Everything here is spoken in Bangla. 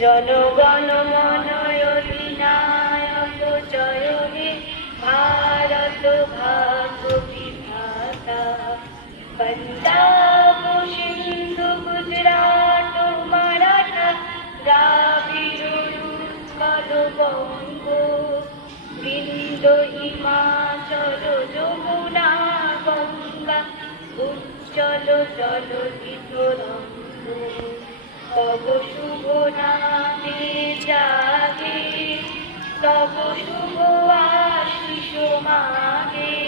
জনগণ মন অধিনায়ক জয় হে ভারত ভাগ্য বিধাতা। পঞ্জাব সিন্ধু গুজরাট মারাঠা দ্রাবিড় উৎকল বঙ্গ বিন্দ হিমাচল যমুনা গঙ্গা উজ্জ্বল জলধি তরঙ্গ। তব শুভ নামে জাগে তব শুভ আশিস মাগে